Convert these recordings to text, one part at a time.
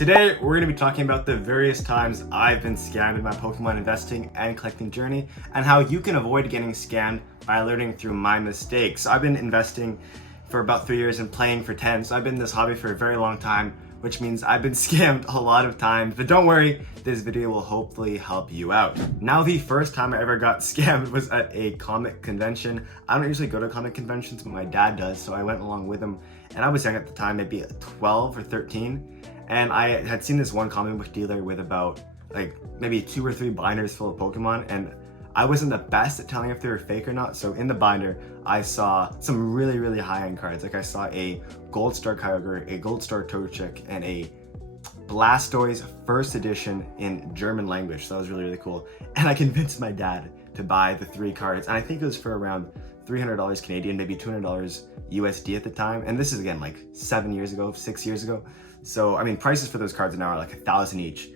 Today, we're going to be talking about the various times I've been scammed in my Pokemon investing and collecting journey, and how you can avoid getting scammed by learning through my mistakes. I've been investing for about 3 years and playing for 10, so I've been in this hobby for a very long time, which means I've been scammed a lot of times. But don't worry, this video will hopefully help you out. Now, the first time I ever got scammed was at a comic convention. I don't usually go to comic conventions, but my dad does, so I went along with him. And I was young at the time, maybe 12 or 13. And I had seen this one comic book dealer with about maybe 2 or 3 binders full of Pokemon, and I wasn't the best at telling if they were fake or not. So in the binder, I saw some really high-end cards. Like I saw a Gold Star Kyogre, a Gold Star Torchic, and a Blastoise first edition in German language. So that was really cool. And I convinced my dad to buy the 3 cards, and I think it was for around $300 Canadian, maybe $200 USD at the time. And this is again like 7 years ago, 6 years ago. So I mean, prices for those cards now are like $1,000 each.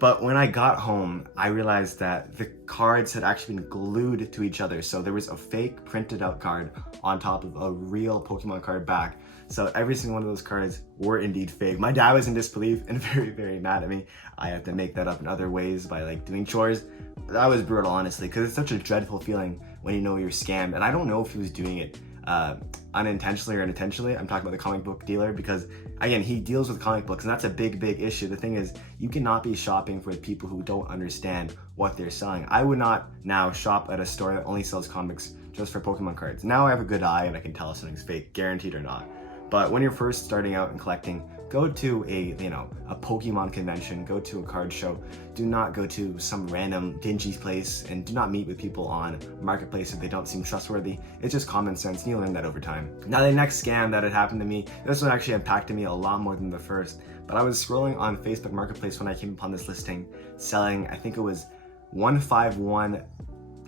But when I got home, I realized that the cards had actually been glued to each other. So there was a fake printed out card on top of a real Pokemon card back. So every single one of those cards were indeed fake. My dad was in disbelief and very mad at me. I had to make that up in other ways by doing chores. That was brutal, honestly, because it's such a dreadful feeling when you know you're scammed. And I don't know if he was doing it unintentionally or intentionally. I'm talking about the comic book dealer, because again, he deals with comic books, and that's a big issue. The thing is, you cannot be shopping with people who don't understand what they're selling. I would not now shop at a store that only sells comics just for Pokemon cards. Now I have a good eye and I can tell if something's fake, guaranteed or not. But when you're first starting out and collecting, go to a Pokemon convention, go to a card show. Do not go to some random dingy place, and do not meet with people on Marketplace if they don't seem trustworthy. It's just common sense, and you'll learn that over time. Now, the next scam that had happened to me, this one actually impacted me a lot more than the first, but I was scrolling on Facebook Marketplace when I came upon this listing selling, I think it was 151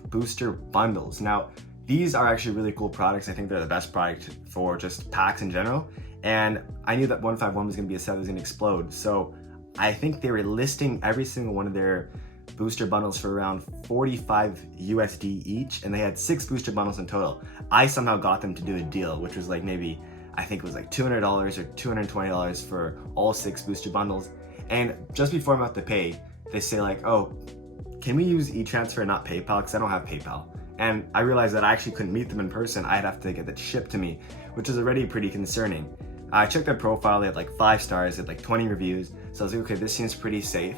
booster bundles. Now, these are actually really cool products. I think they're the best product for just packs in general. And I knew that 151 was gonna be a set that was gonna explode. So I think they were listing every single one of their booster bundles for around 45 USD each. And they had 6 booster bundles in total. I somehow got them to do a deal, which was maybe, I think it was $200 or $220 for all 6 booster bundles. And just before I'm about to pay, they say oh, can we use e-transfer and not PayPal? Because I don't have PayPal. And I realized that I actually couldn't meet them in person. I'd have to get that shipped to me, which is already pretty concerning. I checked their profile, they had 5 stars, they had 20 reviews. So I was like, okay, this seems pretty safe.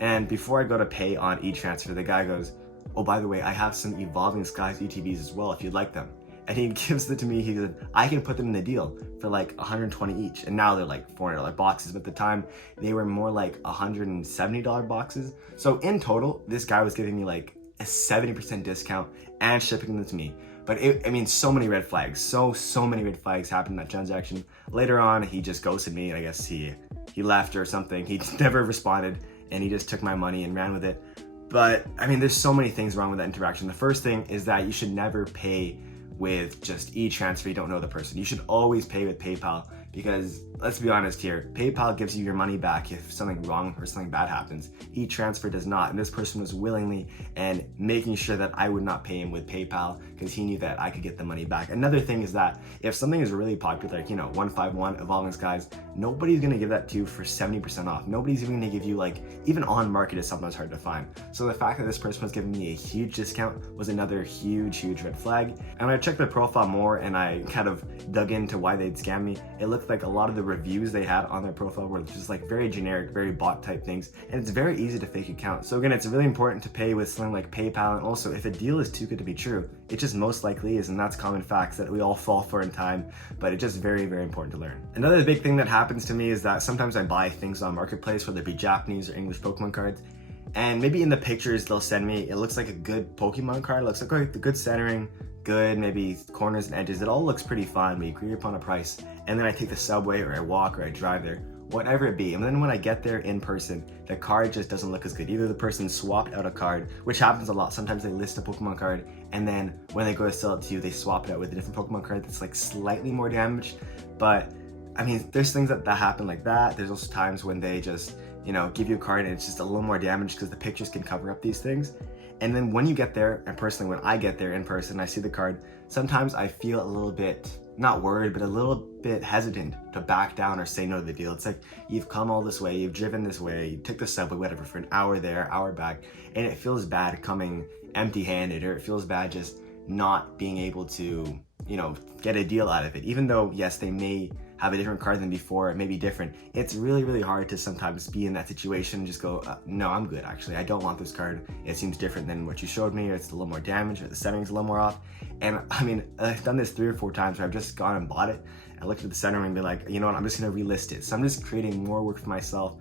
And before I go to pay on e-transfer, the guy goes, oh, by the way, I have some Evolving Skies ETBs as well if you'd like them. And he gives them to me, he said, I can put them in the deal for 120 each. And now they're $400 boxes, but at the time they were more $170 boxes. So in total, this guy was giving me a 70% discount and shipping them to me. But so many red flags, so many red flags happened in that transaction. Later on, he just ghosted me. I guess he left or something. He never responded, and he just took my money and ran with it. But there's so many things wrong with that interaction. The first thing is that you should never pay with just e-transfer. You don't know the person. You should always pay with PayPal, because let's be honest here, PayPal gives you your money back if something wrong or something bad happens. E-transfer does not, and this person was willingly and making sure that I would not pay him with PayPal because he knew that I could get the money back. Another thing is that if something is really popular, 151 Evolving Skies, nobody's gonna give that to you for 70% off. Nobody's even gonna give you even on market is sometimes hard to find. So the fact that this person was giving me a huge discount was another huge red flag. And when I checked their profile more and I kind of dug into why they'd scam me, it looked like a lot of the reviews they had on their profile were just very generic, very bot type things, and it's very easy to fake accounts. So again, it's really important to pay with something like PayPal, and also if a deal is too good to be true, it just most likely is, and that's common facts that we all fall for in time, but it's just very important to learn. Another big thing that happens to me is that sometimes I buy things on Marketplace, whether it be Japanese or English Pokemon cards, and maybe in the pictures they'll send me, it looks like a good Pokemon card, it looks like the good centering, good maybe corners and edges, it all looks pretty fine. We agree upon a price, and then I take the subway or I walk or I drive there, whatever it be, and then when I get there in person, the card just doesn't look as good. Either the person swapped out a card, which happens a lot. Sometimes they list a Pokemon card, and then when they go to sell it to you, they swap it out with a different Pokemon card that's slightly more damaged. But there's things that happen like that. There's also times when they just give you a card and it's just a little more damaged because the pictures can cover up these things. And then when you get there, and personally when I get there in person, I see the card, sometimes I feel a little bit not worried, but a little bit hesitant to back down or say no to the deal. It's like, you've come all this way, you've driven this way, you took the subway, whatever, for an hour there, hour back, and it feels bad coming empty-handed, or it feels bad just not being able to, get a deal out of it. Even though, yes, they may have a different card than before, it may be different. It's really, really hard to sometimes be in that situation and just go, no, I'm good, actually. I don't want this card. It seems different than what you showed me, or it's a little more damaged, or the setting's a little more off. And I mean, I've done this 3 or 4 times where I've just gone and bought it. I looked at the center and be like, you know what, I'm just gonna relist it. So I'm just creating more work for myself.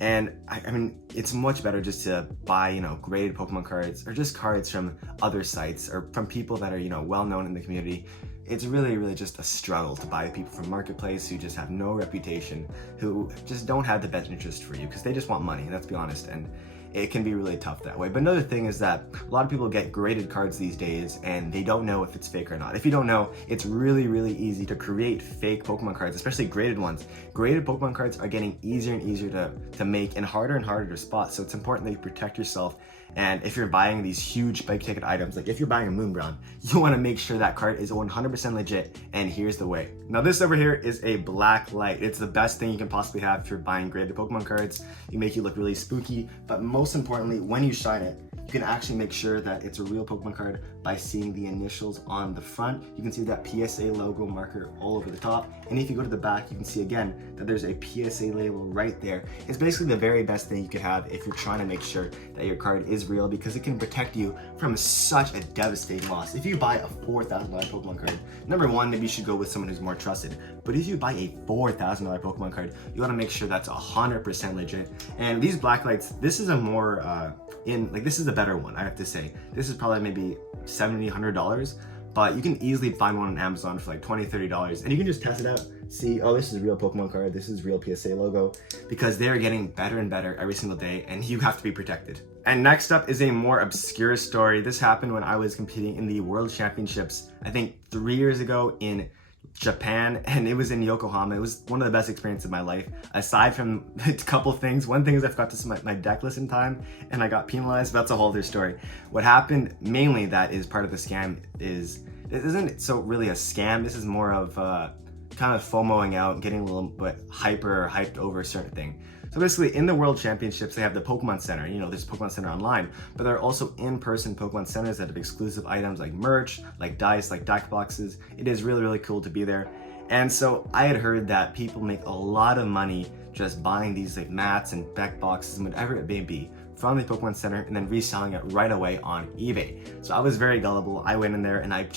And I mean, it's much better just to buy, graded Pokemon cards, or just cards from other sites, or from people that are, well known in the community. It's really, really just a struggle to buy people from Marketplace who just have no reputation, who just don't have the best interest for you, because they just want money, let's be honest, and it can be really tough that way. But another thing is that a lot of people get graded cards these days and they don't know if it's fake or not. If you don't know, it's really, really easy to create fake Pokemon cards, especially graded ones. Graded Pokemon cards are getting easier and easier to make, and harder to spot, so it's important that you protect yourself. And if you're buying these huge big ticket items, like if you're buying a Moonbrown, you want to make sure that card is 100% legit, and here's the way. Now this over here is a black light. It's the best thing you can possibly have if you're buying graded Pokemon cards. You make you look really spooky, but most importantly, when you shine it, you can actually make sure that it's a real Pokemon card by seeing the initials on the front. You can see that PSA logo marker all over the top. And if you go to the back, you can see again that there's a PSA label right there. It's basically the very best thing you could have if you're trying to make sure that your card is real, because it can protect you from such a devastating loss. If you buy a $4,000 Pokemon card, number one, maybe you should go with someone who's more trusted. But if you buy a $4,000 Pokemon card, you want to make sure that's 100% legit. And these black lights, this is a more this is a better one, I have to say. This is probably maybe $70, $100, but you can easily find one on Amazon for like $20, $30, and you can just test it out. See, oh, this is a real Pokemon card, this is real PSA logo, because they're getting better and better every single day, and you have to be protected. And next up is a more obscure story. This happened when I was competing in the World Championships, I think 3 years ago in Japan, and it was in Yokohama. It was one of the best experiences of my life, aside from a couple things. One thing is I forgot to submit my deck list in time and I got penalized, but that's a whole other story. What happened mainly that is part of the scam is, this isn't so really a scam, this is more of kind of FOMOing out and getting a little bit hyped over a certain thing. So basically, in the World Championships, they have the Pokemon Center. There's Pokemon Center online, but there are also in-person Pokemon Centers that have exclusive items like merch, like dice, like deck boxes. It is really, really cool to be there. And so I had heard that people make a lot of money just buying these like mats and deck boxes and whatever it may be from the Pokemon Center and then reselling it right away on eBay. So I was very gullible. I went in there and I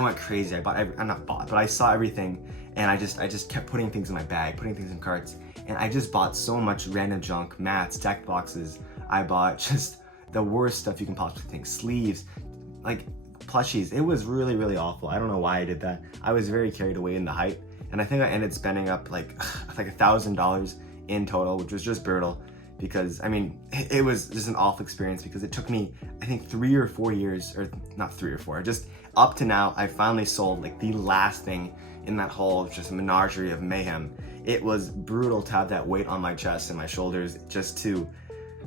went crazy. I saw everything, and I just kept putting things in my bag, putting things in carts. And I just bought so much random junk, mats, deck boxes. I bought just the worst stuff you can possibly think, sleeves, like plushies. It was really, really awful. I don't know why I did that. I was very carried away in the hype. And I think I ended spending up like $1,000 in total, which was just brutal. Because I mean, it was just an awful experience, because it took me, I think 3 or 4 years, or not 3 or 4, just up to now, I finally sold like the last thing in that whole just menagerie of mayhem. It was brutal to have that weight on my chest and my shoulders, just to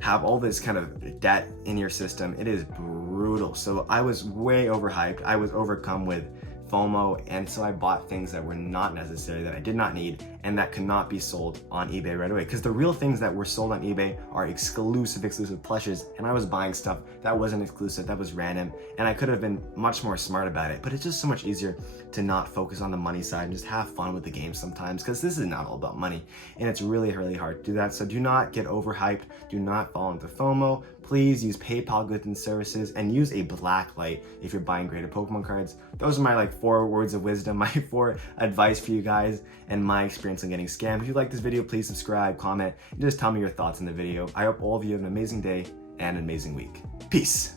have all this kind of debt in your system. It is brutal. So I was way overhyped. I was overcome with FOMO, and so I bought things that were not necessary, that I did not need, and that could not be sold on eBay right away. Because the real things that were sold on eBay are exclusive plushes, and I was buying stuff that wasn't exclusive, that was random, and I could have been much more smart about it. But it's just so much easier to not focus on the money side and just have fun with the game sometimes, because this is not all about money, and it's really, really hard to do that. So do not get overhyped, do not fall into FOMO. Please use PayPal goods and services, and use a black light if you're buying graded Pokemon cards. Those are my 4 words of wisdom, my 4 advice for you guys, and my experience on getting scammed. If you like this video, please subscribe, comment, and just tell me your thoughts in the video. I hope all of you have an amazing day and an amazing week. Peace.